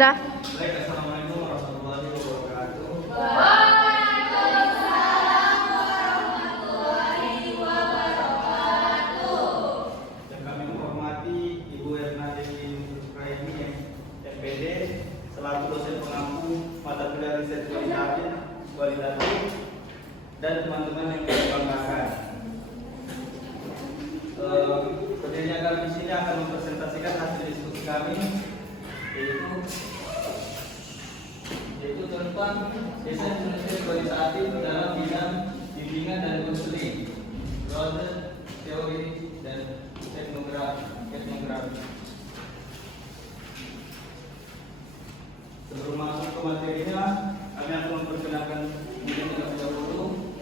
Dah. Baik, assalamualaikum warahmatullahi wabarakatuh. Waalaikumsalam warahmatullahi wabarakatuh. Yang kami menghormati Ibu Erna Dewi Nurpraini, MPD, selaku dosen pengampu mata kuliah riset kualitatif, dan teman-teman yang kami banggakan. Berdirinya kami di sini akan mempresentasikan hasil diskusi kami, yaitu tentang desain penelitian kualitatif dalam bidang bimbingan dan konseling, proses teori dan etnografi. Sebelum masuk ke materinya, kami akan memperkenalkan diri terlebih dahulu.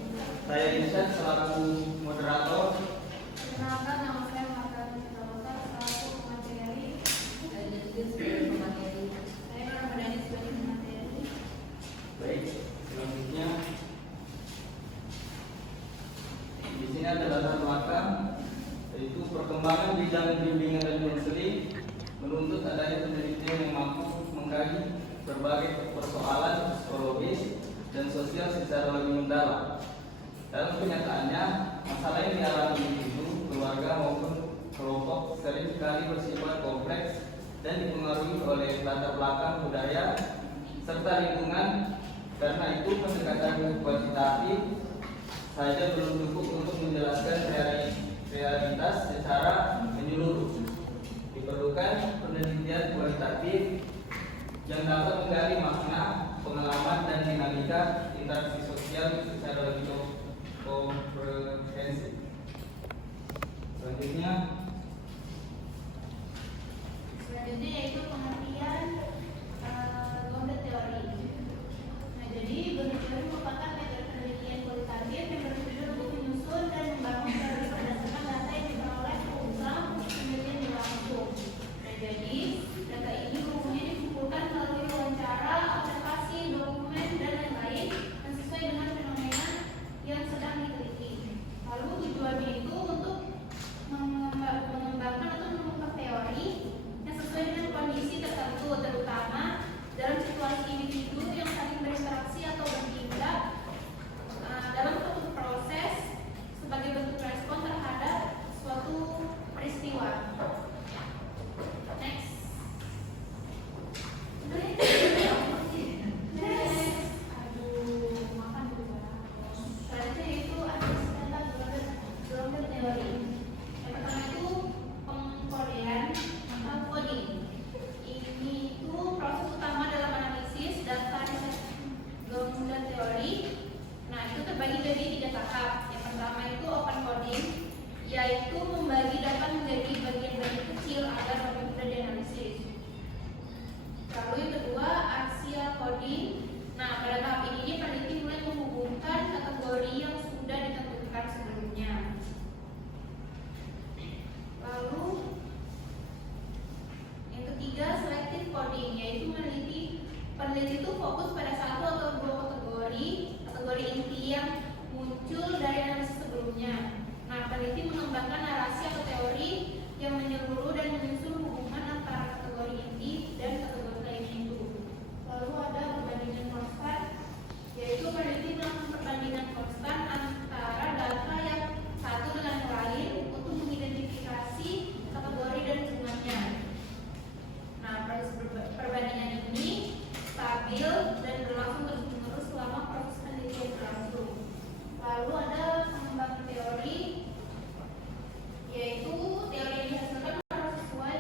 Saya Irsyad selaku moderator. Perkenalkan, nama saya Marta Citaloka, selaku pemateri. Dan juga sebagai pemateri. Saya Ramadhani sebagai pemateri. Baik, selanjutnya di sini ada latar belakang, yaitu perkembangan bidang bimbingan dan konseling menuntut adanya penelitian yang mampu mengkaji berbagai persoalan psikologis dan sosial secara lebih mendalam. Dalam kenyataannya, masalah yang dialami individu, keluarga maupun kelompok sering sekali bersifat kompleks dan dipengaruhi oleh latar belakang budaya serta lingkungan. Karena itu, pendekatan kuantitatif saja belum cukup untuk menjelaskan realitas secara menyeluruh. Diperlukan penelitian kualitatif yang dapat menggali makna, pengalaman, dan dinamika interaksi sosial secara lebih komprehensif. Selanjutnya yaitu pengertian Gombe teori. Nah, jadi Gombe teori merupakan metode penelitian kualitatif yang bertujuan untuk menyusun dan membangun teori berdasarkan data yang diperoleh program penelitian berlangsung. Nah, jadi data ini umumnya dikumpulkan melalui wawancara, observasi, dokumen, dan lain-lain yang sesuai dengan fenomena yang sedang diteliti. Lalu tujuannya itu untuk mengembangkan atau mengungkap teori yang sesuai dengan kondisi tertentu, terutama dalam situasi individu yang saling berinteraksi atau bertindak dalam suatu proses sebagai bentuk respon terhadap suatu peristiwa. Next. Selanjutnya itu aspek tentang Gombe teori. Yang pertama itu pengkodean atau coding. Ini itu proses utama dalam analisis data riset Gombe teori. Nah, itu terbagi jadi 3 tahap. Yang pertama itu open coding, yaitu membagi data menjadi bagian-bagian kecil agar lebih mudah dianalisis. Lalu yang kedua, axial coding. Nah, pada tahap ini peneliti mulai menghubungkan kategori yang sudah ditentukan sebelumnya. Lalu yang ketiga, selective coding, yaitu peneliti itu fokus pada satu atau 2 kategori inti yang muncul dari analisis sebelumnya. Nah, peneliti mengembangkan narasi atau teori yang menyeluruh dan menyusun hubungan antara kategori inti dan kategori lainnya itu. Lalu ada perbandingan konstan, yaitu peneliti melakukan perbandingan konstan antara data yang satu dengan yang lain untuk mengidentifikasi kategori dan hubungannya. Nah, proses perbandingan ini stabil dan berlangsung terus-menerus selama proses penelitian berlangsung. Lalu ada pengembangan teori, yaitu teori yang dihasilkan harus sesuai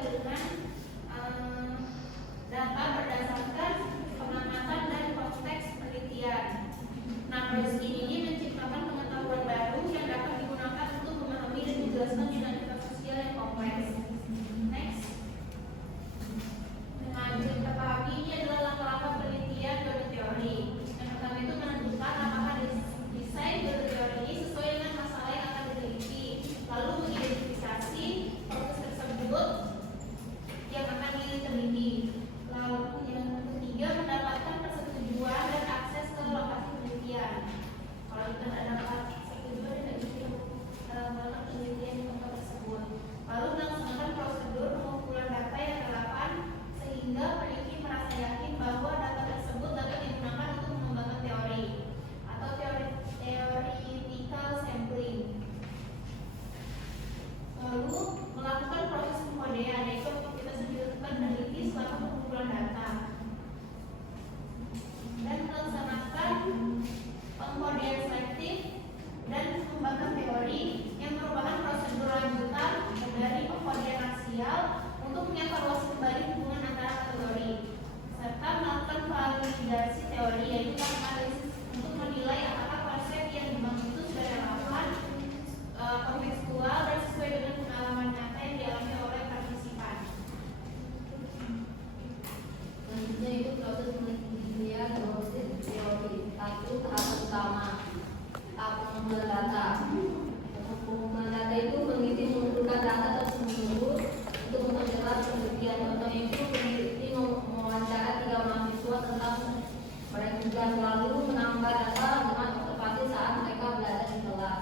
juga selalu menambah data dengan observasi saat mereka belajar di kelas.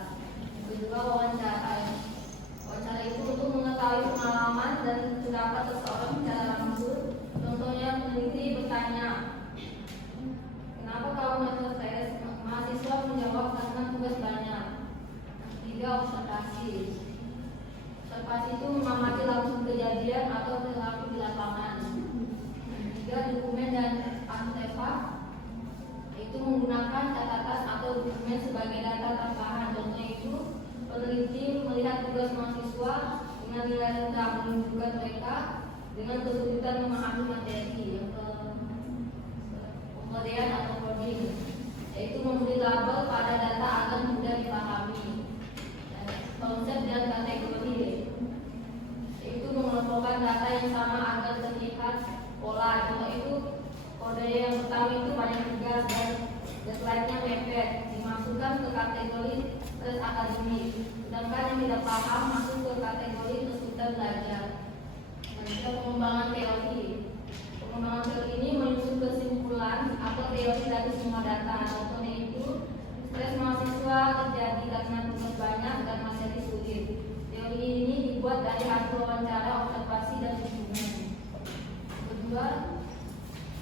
Kedua, wawancara. Wawancara itu untuk mengetahui pengalaman dan pendapat seseorang secara langsung. Contohnya peneliti bertanya, kenapa kamu masuk stres? Mahasiswa menjawab karena tugas banyak. Tiga, observasi. Observasi itu mengamati langsung kejadian atau perilaku di lapangan. Tiga, dokumen dan artefak, itu menggunakan catatan atau dokumen sebagai data tambahan. Contohnya itu peneliti melihat tugas mahasiswa dengan nilai rendah menunjukkan mereka dengan kesulitan memahami materi. Yang kemudian atau coding, yaitu memberi label pada data agar mudah dipahami. Konsep dan kategori, yaitu mengelompokkan data yang sama agar terlihat pola. Contoh itu kode yang pertama itu banyak tugas dan deadline-nya mepet, dimasukkan ke kategori stres akademik. Sedangkan yang tidak paham masuk ke kategori kesulitan belajar. Kemudian pengembangan teori. Pengembangan teori ini menyusun kesimpulan atau teori dari semua data. Contohnya itu stres mahasiswa terjadi karena tugas banyak dan materi sulit. Teori ini dibuat dari hasil wawancara, observasi dan dokumen. Kedua,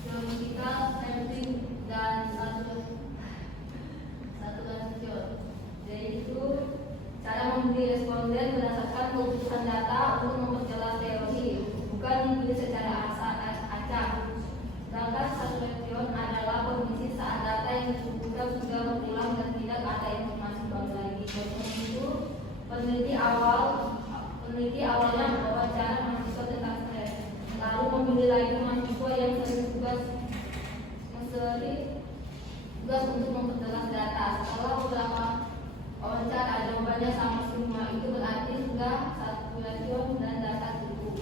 teoritikal sampling dan satu lanjut, yaitu cara memberi responden berdasarkan kebutuhan data untuk memperjelas teori, bukan diberi secara acak. Sedangkan satu leksion adalah kondisi saat data yang disebutkan sudah berulang dan tidak ada informasi baru lagi. Contohnya itu peneliti awalnya wawancara mahasiswa tentang stres, lalu memilih lagi mahasiswa yang sering tugas untuk memperjelas data. Setelah beberapa wawancara jawabannya sama semua, itu berarti sudah satu leksion dan data cukup.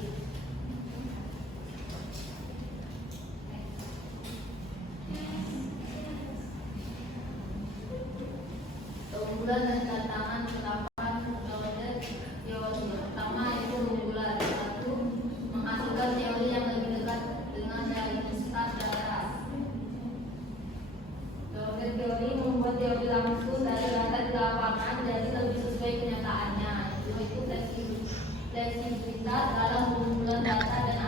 Keunggulan dan tantangan penerapan metode teori. Pertama yaitu keunggulan. Satu, menghasilkan teori yang lebih dekat dengan realitas data. Teori membuat teori langsung dari data di lapangan jadi lebih sesuai kenyataannya. Yaitu fleksibilitas dalam pengumpulan data dan